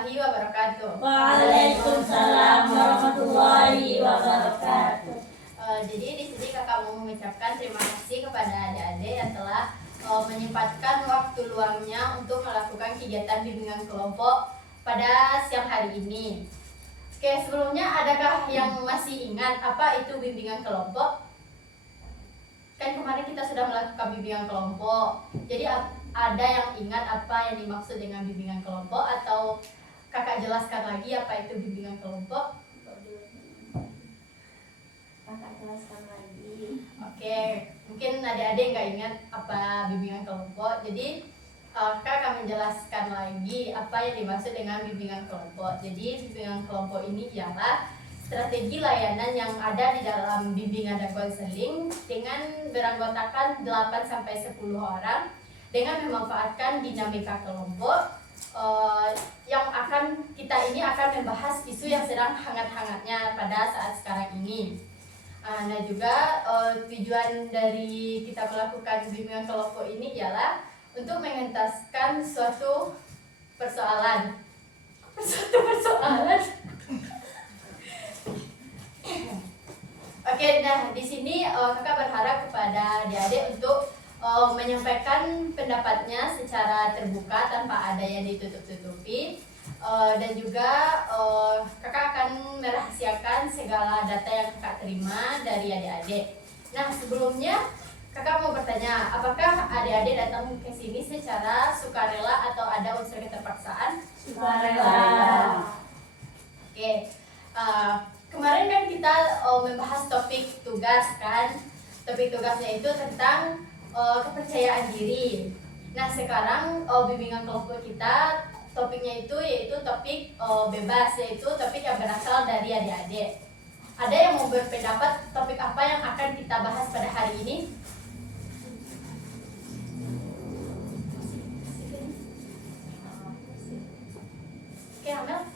warahmatullahi wabarakatuh. Waalaikumsalam warahmatullahi wabarakatuh. Jadi di sini kakak mau mengucapkan terima kasih kepada adik-adik yang telah menyempatkan waktu luangnya untuk melakukan kegiatan bimbingan kelompok pada siang hari ini. Oke, sebelumnya adakah yang masih ingat apa itu bimbingan kelompok? Kan kemarin kita sudah melakukan bimbingan kelompok. Jadi ada yang ingat apa yang dimaksud dengan bimbingan kelompok atau kakak jelaskan lagi apa itu bimbingan kelompok? Kakak jelaskan lagi. Oke, mungkin adik-adik nggak ingat apa bimbingan kelompok. Jadi kakak akan menjelaskan lagi apa yang dimaksud dengan bimbingan kelompok. Jadi bimbingan kelompok ini ialah strategi layanan yang ada di dalam bimbingan dan konseling dengan beranggotakan 8-10 orang dengan memanfaatkan dinamika kelompok yang kita ini akan membahas isu yang sedang hangat-hangatnya pada saat sekarang ini. Nah juga tujuan dari kita melakukan bimbingan kelompok ini ialah untuk mengentaskan suatu persoalan. Oke, nah di sini kakak berharap kepada adik-adik untuk menyampaikan pendapatnya secara terbuka tanpa ada yang ditutup-tutupi, dan juga kakak akan merahasiakan segala data yang kakak terima dari adik-adik. Nah sebelumnya kakak mau bertanya, apakah adik-adik datang ke sini secara sukarela atau ada unsur keterpaksaan? Sukarela. Oke. Kemarin kan kita membahas topik tugas kan. Topik tugasnya itu tentang kepercayaan diri. Nah sekarang bimbingan kelompok kita topiknya itu yaitu topik bebas, yaitu topik yang berasal dari adik-adik. Ada yang mau berpendapat topik apa yang akan kita bahas pada hari ini? Oke, Amel?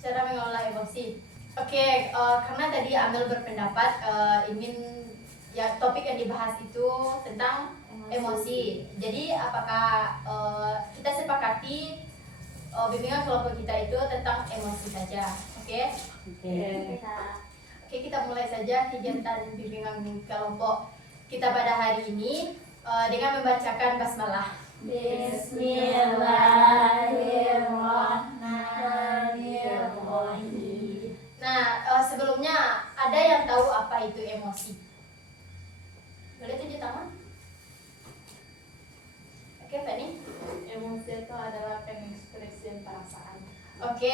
Cara mengelola emosi. Oke, karena tadi Amel berpendapat ingin ya topik yang dibahas itu tentang emosi. Jadi apakah kita sepakati bimbingan kelompok kita itu tentang emosi saja? Oke? Oke, kita mulai saja kegiatan bimbingan kelompok kita pada hari ini dengan membacakan basmalah. Bismillahirrahmanirrahim. Nah, sebelumnya ada yang tahu apa itu emosi? Boleh tunjuk tangan? Oke, Fanny. Emosi itu adalah pengekspresian perasaan. Oke,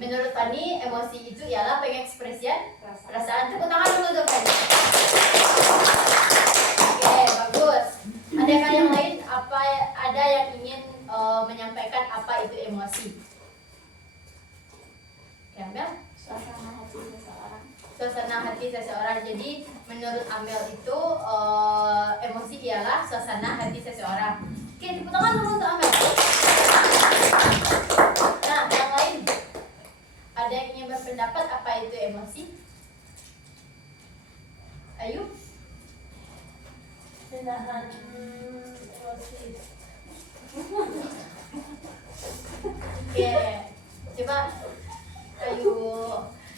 menurut Fanny emosi itu ialah pengekspresian perasaan. Tepuk tangan dulu untuk Fanny. Oke, bagus. Adakah yang lain ada yang ingin menyampaikan apa itu emosi? Oke, Amel? Suasana hati seseorang. Suasana hati seseorang. Jadi menurut Amel itu emosi ialah suasana hati seseorang. Oke, tepuk tangan dulu untuk Amel. Nah, yang lain ada yang ingin berpendapat apa itu emosi? Ayo. Menahan emosi. Oke, coba ayo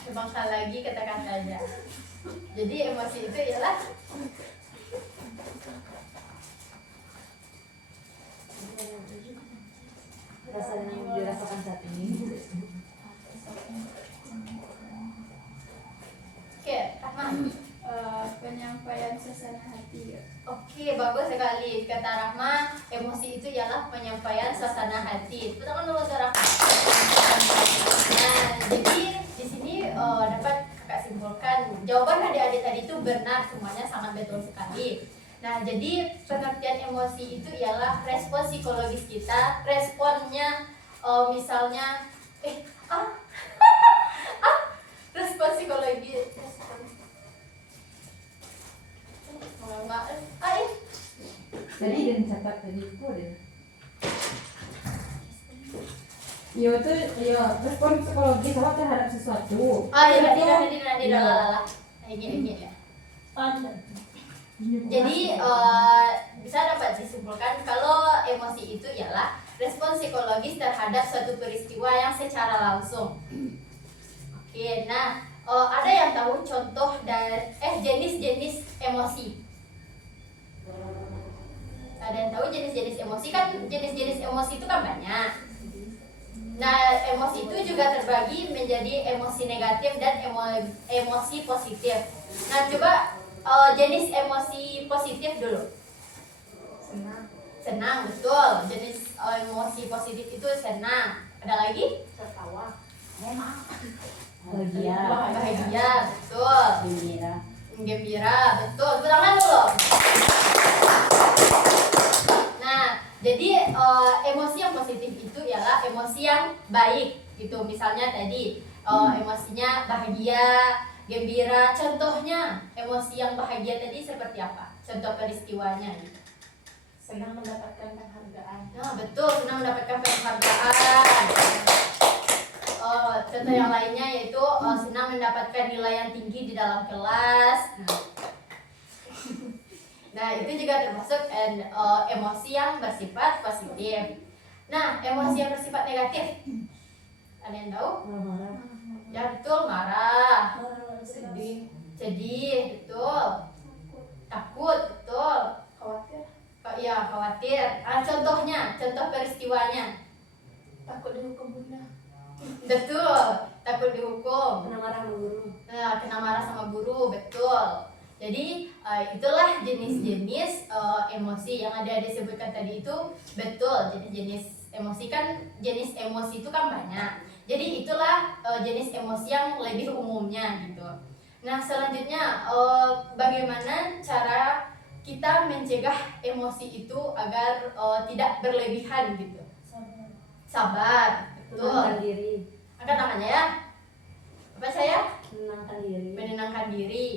kebangsa lagi kata-katanya. Jadi emosi itu ialah Rasanya yang dirasakan saat ini. oke, Rahma. Penyampaian suasana hati. Oke, bagus sekali kata Rahma. Emosi itu ialah penyampaian suasana hati. Betul dulu Rahma. Nah, jadi di sini dapat kakak simpulkan jawaban adik-adik tadi itu benar, semuanya sangat betul sekali. Nah, jadi pengertian emosi itu ialah respon psikologis kita, responnya misalnya respon psikologi Tadi dan catat tadi itu deh. Iya itu ya respon psikologi sama terhadap sesuatu. nanti ini ya. Jadi bisa dapat disimpulkan kalau emosi itu ialah respon psikologis terhadap suatu peristiwa yang secara langsung. Oke, nah ada yang tahu contoh dari jenis-jenis emosi? Ada yang tahu jenis-jenis emosi? Kan jenis-jenis emosi itu kan banyak. Nah, emosi itu juga terbagi menjadi emosi negatif dan emosi positif. Nah, coba jenis emosi positif dulu. Senang, betul. Jenis emosi positif itu senang. Ada lagi? Tertawa. Bahagia, betul. Gembira, betul. Tepuk tangan dulu. Nah, jadi emosi yang positif itu ialah emosi yang baik gitu. Misalnya tadi emosinya bahagia, gembira. Contohnya emosi yang bahagia tadi seperti apa? Contoh peristiwanya gitu. Senang mendapatkan penghargaan. Nah, betul, senang mendapatkan penghargaan. Contoh yang lainnya yaitu senang mendapatkan nilai yang tinggi di dalam kelas. Nah, itu juga termasuk emosi yang bersifat positif. Nah, emosi yang bersifat negatif, ada yang tahu? Ya, betul, marah, Sedih. betul, takut, betul, Khawatir. ya khawatir. Contohnya, contoh peristiwanya, Takut dihukum bunda. betul, takut dihukum. Kena marah sama guru. Nah, kena marah sama guru, betul. Jadi itulah jenis-jenis emosi yang ada disebutkan tadi itu, betul. Jadi jenis emosi itu kan banyak. Jadi itulah jenis emosi yang lebih umumnya gitu. Nah, selanjutnya bagaimana cara kita mencegah emosi itu agar tidak berlebihan gitu. Sabar, betul. Menenangkan diri. Angkat tangannya ya. Apa saya? Menenangkan diri. Menenangkan diri.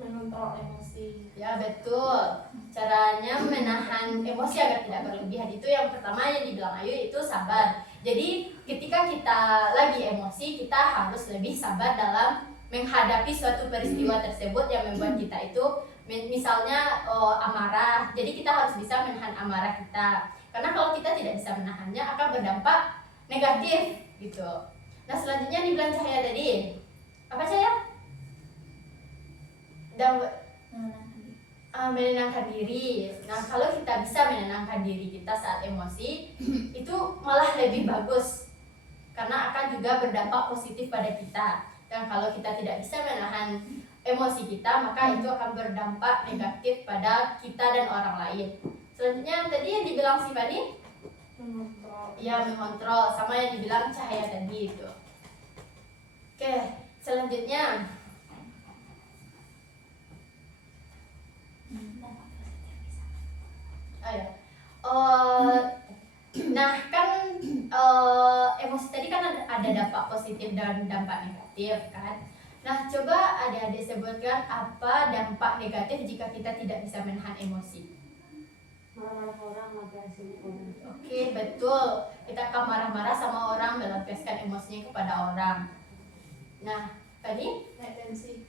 Mengontrol emosi. Ya, betul. Caranya menahan emosi agar tidak berlebihan itu yang pertama yang dibilang Ayu itu sabar. Jadi ketika kita lagi emosi, kita harus lebih sabar dalam menghadapi suatu peristiwa tersebut yang membuat kita itu misalnya amarah. Jadi kita harus bisa menahan amarah kita. Karena kalau kita tidak bisa menahannya akan berdampak negatif gitu. Nah, selanjutnya dibilang Cahaya tadi. Apa Cahaya? Menenangkan diri. Nah, kalau kita bisa menenangkan diri kita saat emosi, itu malah lebih bagus karena akan juga berdampak positif pada kita. Dan kalau kita tidak bisa menahan emosi kita, maka itu akan berdampak negatif pada kita dan orang lain. Selanjutnya tadi yang dibilang si Fani, Mengontrol. ya mengontrol, sama yang dibilang Cahaya tadi itu. Oke, selanjutnya ayo. Nah, kan emosi tadi kan ada dampak positif dan dampak negatif kan. Nah, coba adik-adik sebutkan apa dampak negatif jika kita tidak bisa menahan emosi. Marah-marah orang, agresif orang. Oke, betul. Kita akan marah-marah sama orang, melampiaskan emosinya kepada orang. Nah, tadi? Naik tensi.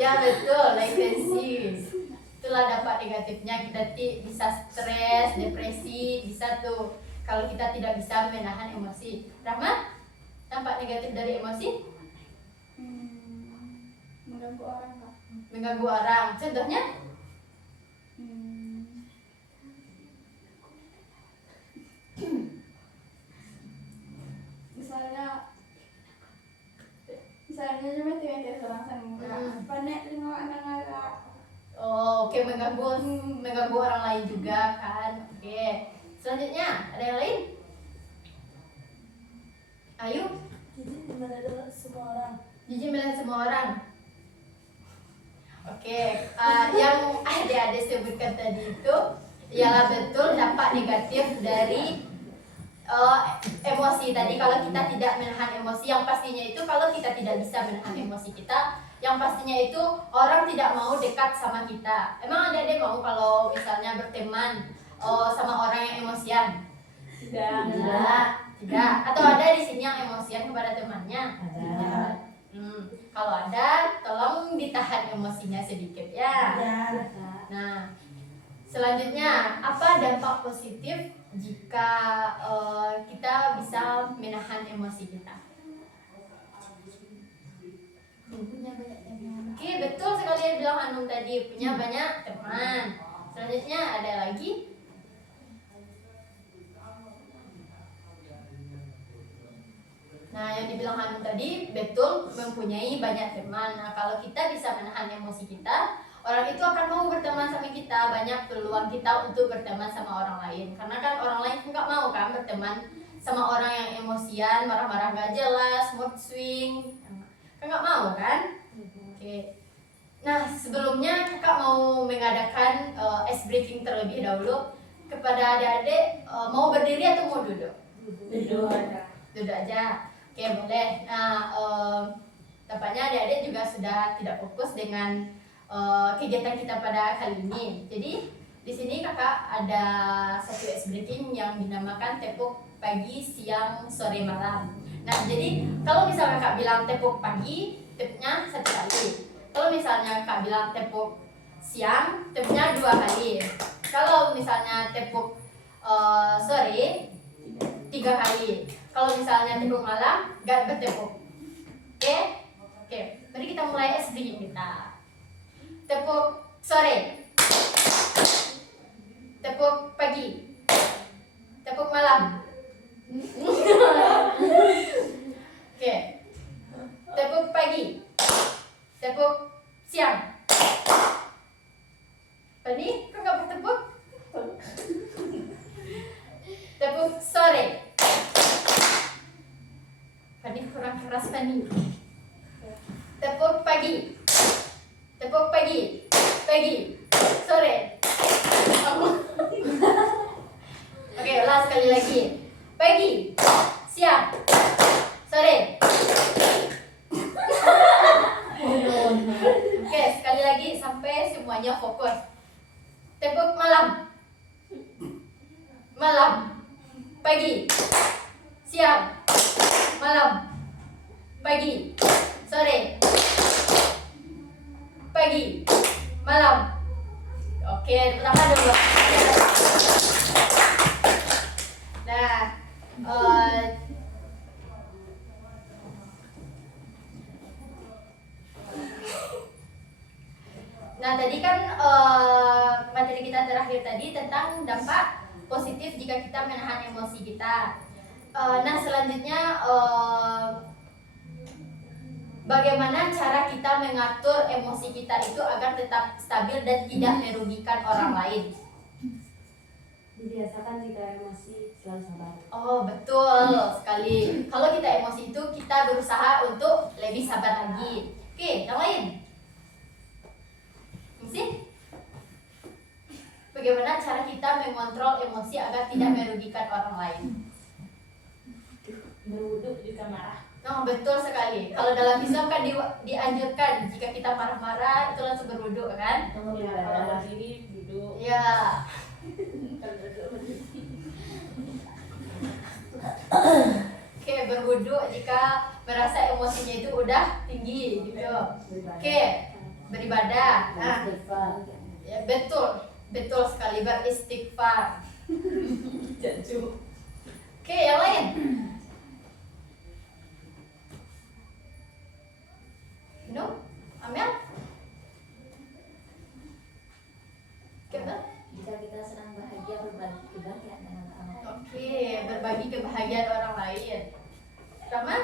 Ya, betul, naik tensi. Itulah dampak negatifnya, kita bisa stres, depresi, bisa tuh kalau kita tidak bisa menahan emosi. Rahma, dampak negatif dari emosi? Mengganggu orang Kak. Mengganggu orang. Contohnya? Misalnya cuma tiba-tiba seorang sana panik tengok anak-anak. Oh, oke, mengganggu orang lain juga kan. Oke. Selanjutnya, ada yang lain? Ayu, Jadi melihat semua orang. jijik melihat semua orang. Oke, yang adik-adik sebutkan tadi itu ialah betul dampak negatif dari emosi tadi. Kalau kita tidak menahan emosi, yang pastinya itu kalau kita tidak bisa menahan emosi kita, yang pastinya itu orang tidak mau dekat sama kita. Emang adik-adik mau kalau misalnya berteman sama orang yang emosian? Tidak. Atau ada di sini yang emosian kepada temannya? Ada. Kalau ada, tolong ditahan emosinya sedikit ya. Nah, selanjutnya apa dampak positif jika kita bisa menahan emosi kita. Punya banyak teman. Oke, betul sekali yang bilang Hanum tadi, punya banyak teman. Selanjutnya ada lagi. Nah, yang dibilang Hanum tadi betul, mempunyai banyak teman. Nah, kalau kita bisa menahan emosi kita, orang itu akan mau berteman sama kita. Banyak peluang kita untuk berteman sama orang lain. Karena kan orang lain nggak mau kan berteman sama orang yang emosian, marah-marah gak jelas, mood swing. Kan nggak mau kan? Oke. Nah, sebelumnya kakak mau mengadakan ice breaking terlebih dahulu kepada adik-adik. Mau berdiri atau mau duduk? Duduk. Duduk aja. Oke, boleh. Nah, tampaknya adik-adik juga sudah tidak fokus dengan kegiatan kita pada kali ini. Jadi, di sini kakak ada satu ice breaking yang dinamakan tepuk pagi, siang, sore, malam. Nah, jadi kalau misalnya kakak bilang tepuk pagi, tepuknya 1 kali. Kalau misalnya kakak bilang tepuk siang, tepuknya 2 kali. Kalau misalnya tepuk sore, 3 kali. Kalau misalnya tepuk malam, gak bertepuk. Oke? Oke, mari kita mulai ice breaking kita. Tepuk sore, tepuk pagi, tepuk malam. Oke, tepuk pagi, tepuk siang. Tadi kok gak bertepuk? Tepuk sore. Tadi kurang keras Fani. Tepuk pagi, tepuk pagi, pagi, sore. Oke, ulang sekali lagi. Pagi, siang, sore. Oke, sekali lagi sampai semuanya fokus. Tepuk malam, malam, pagi, siang, malam, pagi, sore, pagi, malam. Oke, tepuk tangan dulu. Nah, tadi kan materi kita terakhir tadi tentang dampak positif jika kita menahan emosi kita. Nah, selanjutnya bagaimana cara kita mengatur emosi kita itu agar tetap stabil dan tidak merugikan orang lain. Dibiasakan jika emosi selalu sabar. Oh, betul sekali. Kalau kita emosi itu kita berusaha untuk lebih sabar lagi. Oke, yang lain. Misi? Bagaimana cara kita mengontrol emosi agar tidak merugikan orang lain? Berwudhu jika marah. Oh, betul sekali. Kalau dalam Islam kan dianjurkan jika kita marah-marah itu langsung berwudhu kan? Ya, kalau berdiri duduk. Ya. Oke, berwudhu jika merasa emosinya itu udah tinggi gitu. Oke, beribadah. Nah, ya, betul sekali, beristighfar. Oke, yang lain. No, Amel. Oke, Jika kita sedang bahagia, berbagi kebahagiaan dengan orang lain. Oke, berbagi kebahagiaan orang lain. Rama?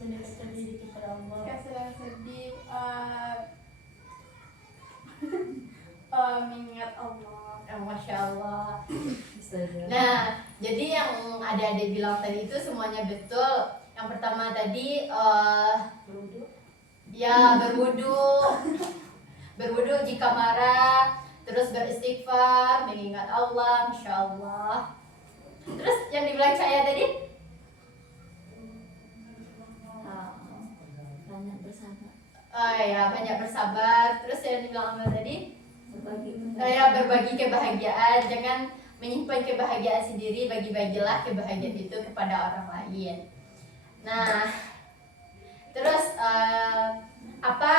Mendekatkan diri kepada Allah. Jika sedang sedih, mengingat Allah. Oh, Masya Allah. Astaga. Nah, jadi yang adik-adik bilang tadi itu semuanya betul. Yang pertama tadi Berwudhu. ya berwudu jika marah, terus beristighfar, mengingat Allah, Masya Allah. Terus yang dibilang saya tadi? Banyak bersabar. Oh ya, banyak bersabar. Terus yang dibilang Amel tadi? Berbagi. Ya, berbagi kebahagiaan. Jangan menyimpan kebahagiaan sendiri, bagi-bagilah kebahagiaan itu kepada orang lain. Nah, terus apa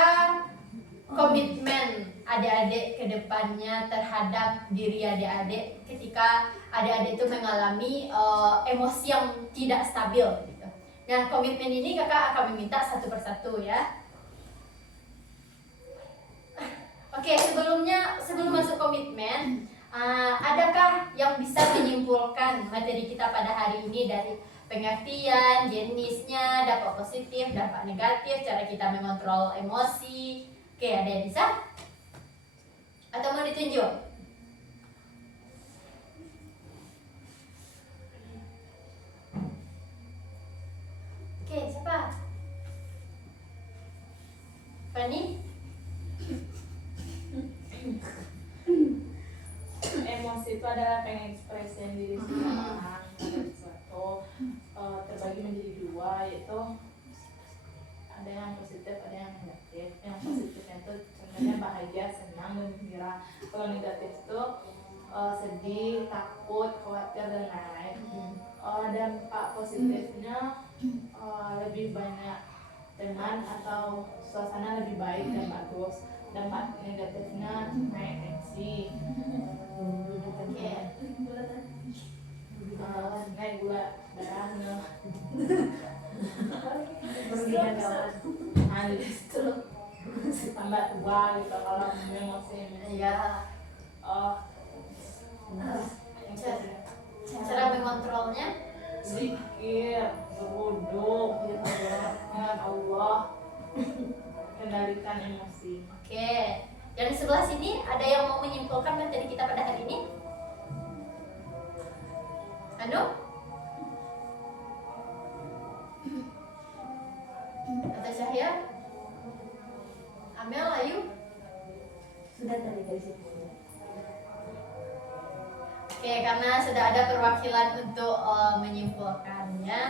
komitmen adik-adik ke depannya terhadap diri adik-adik ketika adik-adik itu mengalami emosi yang tidak stabil gitu. Nah, komitmen ini kakak akan meminta satu persatu ya. Oke, sebelum masuk komitmen, adakah yang bisa menyimpulkan materi kita pada hari ini dari pengertian, jenisnya, dampak positif, dampak negatif, cara kita mengontrol emosi? Oke, ada yang bisa? Atau mau ditunjuk? Oke, siapa? Fanny? Emosi itu adalah pengekspresian diri seseorang pada sesuatu, terbagi menjadi dua, yaitu ada yang positif, ada yang negatif. Yang positifnya itu contohnya bahagia, senang, dan gembira. Kalau negatif itu sedih, takut, khawatir, dan lain-lain. Dampak positifnya lebih banyak teman atau suasana lebih baik dan bagus. Dampak negatifnya naik tensi, naik gula darahnya, Berlebihan kawan. itu tambah tua gitu kalau emosi. Iya. Cara mengontrolnya? Zikir, berwudhu, dengan Allah, kendalikan emosi. Oke. Yang di sebelah sini ada yang mau menyimpulkan materi kita pada hari ini? Anu? Atau Syahya? Amel, Ayu? Sudah tadi dari situ. Oke, karena sudah ada perwakilan untuk menyimpulkannya.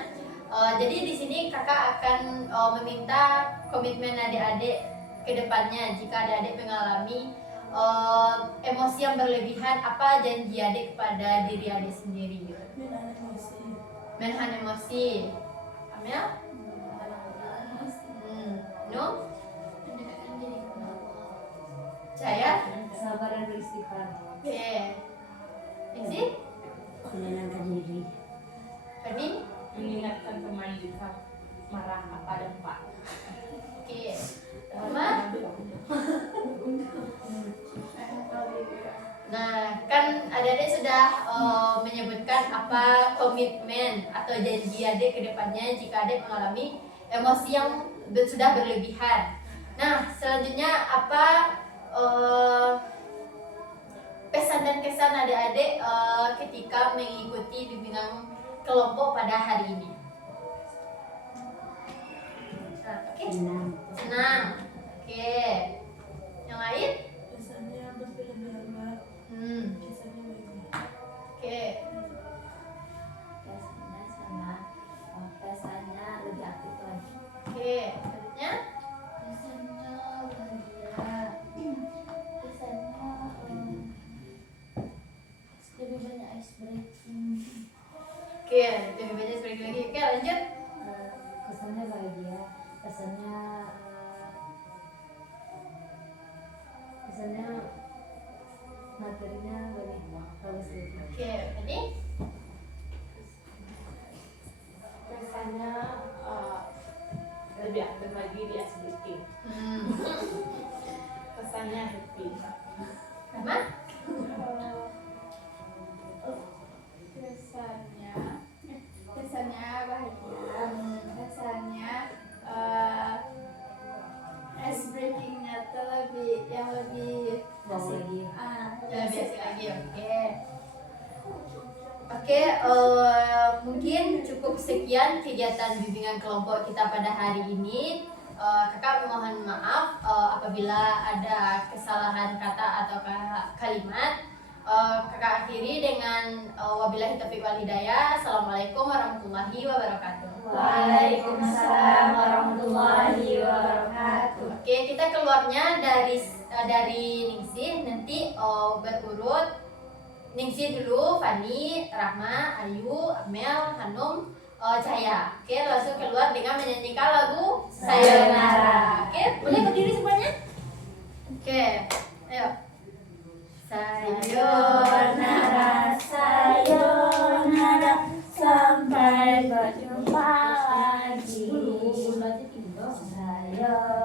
Jadi di sini kakak akan meminta komitmen adik-adik ke depannya jika adik-adik mengalami emosi yang berlebihan, apa janji adik kepada diri adik sendiri? Menahan emosi. Amel? No? Cahaya? Sabar dan beristighfar. Oke. Isi? Menenangkan diri. Fani? Mengingatkan teman jika marah apa dampak. Oke. Mama? Nah, kan adik-adik sudah menyebutkan apa komitmen atau janji adik ke depannya jika adik mengalami emosi yang sudah berlebihan. Nah, selanjutnya apa pesan dan kesan adik-adik ketika mengikuti bimbingan kelompok pada hari ini? Oke. Senang. Oke. Yang lain? Kesannya berpihak-pihak. Kesannya baik. Oke. Kesannya sama. Kesannya lebih aktif lagi. Oke. Selanjutnya? Kesannya bahagia. Kesannya lebih banyak ice breaking. Oke, lebih banyak seperti lagi. Oke, lanjut. Kesannya bahagia. Kesannya materinya banyak bagus gitu. Oke, ini Kesannya lebih aktif lagi dia sedikit. Kesannya happy. sama? Kesannya bahagia. Kesannya ice breakingnya tuh lebih Wow lagi. Lebih asik lagi. Oke. Oke, mungkin cukup sekian kegiatan bimbingan kelompok kita pada hari ini. Kakak mohon maaf apabila ada kesalahan kata atau kalimat. Kakak akhiri dengan wabillahi taufiq wal hidayah. Assalamualaikum warahmatullahi wabarakatuh. Waalaikumsalam warahmatullahi wabarakatuh. Oke, kita keluarnya dari Ningsih, nanti berurut Ningsih dulu, Fani, Rahma, Ayu, Amel, Hanum, Cahaya. Oke, langsung keluar dengan menyanyikan lagu Sayonara. Oke, boleh berdiri semuanya? Oke, ayo. Sayonara, sayonara, sampai berjumpa lagi. Sayonara.